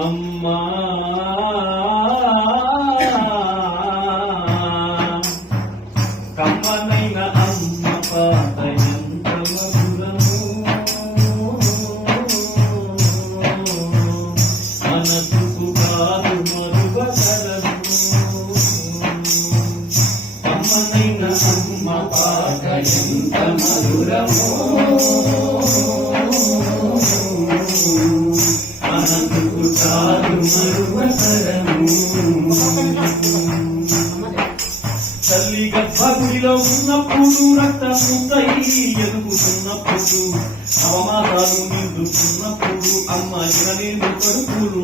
అమ్మా మనసుకు చాలు మరువతరము తల్లి గర్భగుడిలో ఉన్నప్పుడు రక్తముద్దై ఎదుగుతున్నప్పుడు అవమానాలు నిండుతున్నప్పుడు అమ్మ ఇరలేని కడుపులు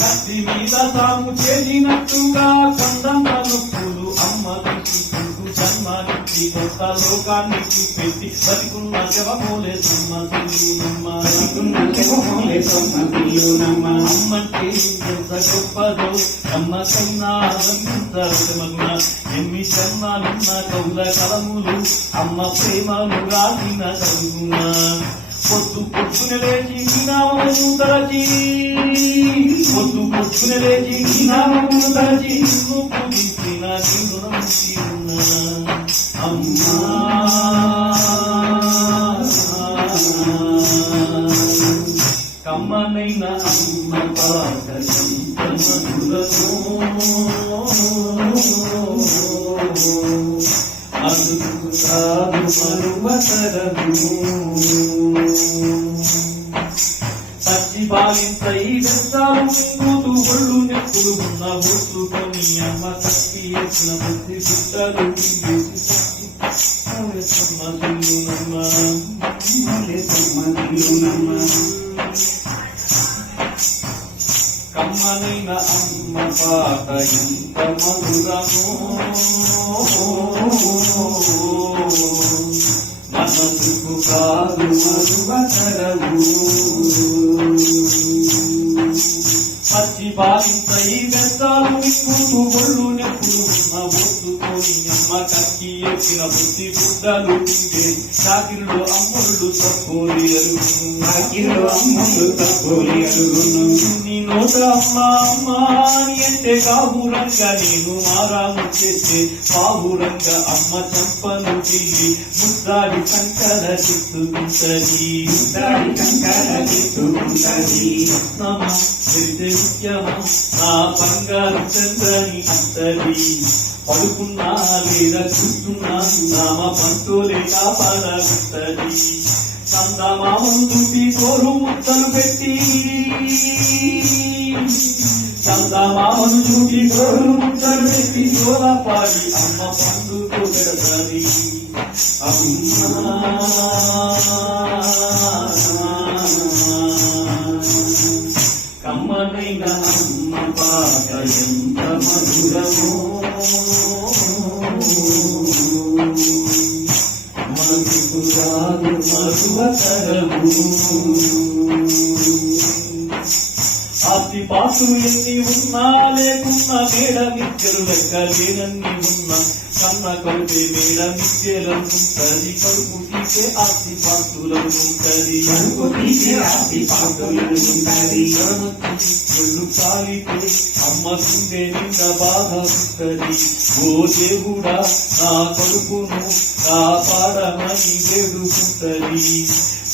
కత్తి మీద తాము చేసినట్టుగా కందంత కొత్త లోకానికి పెట్టి బతికున్న శవమోలే సమ్మతులు నమ్మ అమ్మంటే ఎంత గొప్పదో అమ్మ కన్నా ఆనందించమన్న ఎన్ని జన్మాలున్న కౌల కలములు అమ్మ ప్రేమను రాసిన కలుగున పొద్దు పొద్దున లేచి నీ నామము తలచి పొద్దు పొద్దున లేచి నీ నామము తలచి నిన్ను పూజించిన నీ రుణం కమ్మనైన అమ్మ పాట ఎంత అందుకు మరువతరము బాలింతై వెంటాలు మింగుతూ ఒళ్ళు నెప్పులు ఉన్న ఒత్తుకొని అమ్మ తప్పి ఎత్తున కమ్మనైన అమ్మ పాట ఎంత మధురము. మనసుకు కాదు మరువతరము పచ్చి బాలింతై వెంటాలు మింగుతూ ఒళ్ళు నెప్పులు. ఎక్కిన బుద్ధి గుడ్డలు తింటే చాకిరిలో అమ్ముళ్ళు తక్కువని నీ నోట అమ్మ అమ్మ అని అంటే కావురంగా నేను మారాము చేస్తే పావురంగా అమ్మ చంపను గిల్లి ముద్దాడి కంకర చిత్తుకుంటది రత్నమా, వెండి ముత్యమా, నా బంగారు చంద్రని అంతది పడుకున్నా లేదా చూస్తున్నా నామ పంటోలే కాపాడగుంటది చందమామం చూపి కోరు ముత్తలు పెట్టి. చందమామను చూపి కోరు ముత్తలు పెట్టి తోల పాడి అమ్మ పండుతో పెడతది. కమ్మనైన అమ్మ పాట ఎంత మధురమో. ఆస్తి పాసులు ఎన్ని ఉన్నా లేకున్నా మేడ మిత్యలు లెక్క లేనన్ని ఉన్నా కన్న కడితే మేడ మిత్యలంటుంటది కడుపు తీసే ఆస్తి పాసులంటుంటది ఒళ్ళు కాలితే అమ్మ గుండె నిండా బాధ ఉంటది ఓ దేవుడా నా కొడుకును కాపాడమని వేడుకుంటది.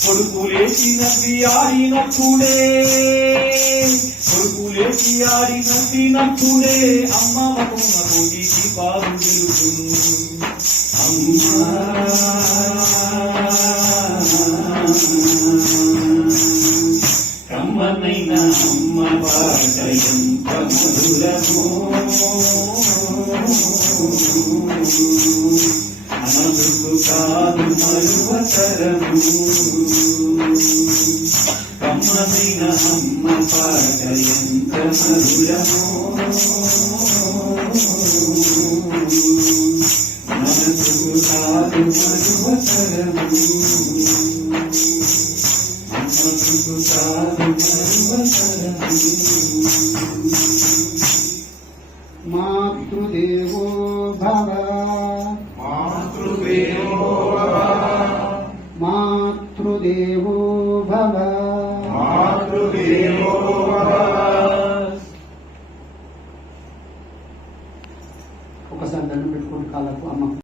కొడుకు లేచి నవ్వి ఆడినప్పుడే కొడుకు లేచి ఆడినప్పుడే అమ్మ మకుమ కోటికి పాలు అమ్మా! కమ్మనైన అమ్మ పాట ఎంత మధురమో మనసుకు మాతృదేవో భవ మాతృదేవో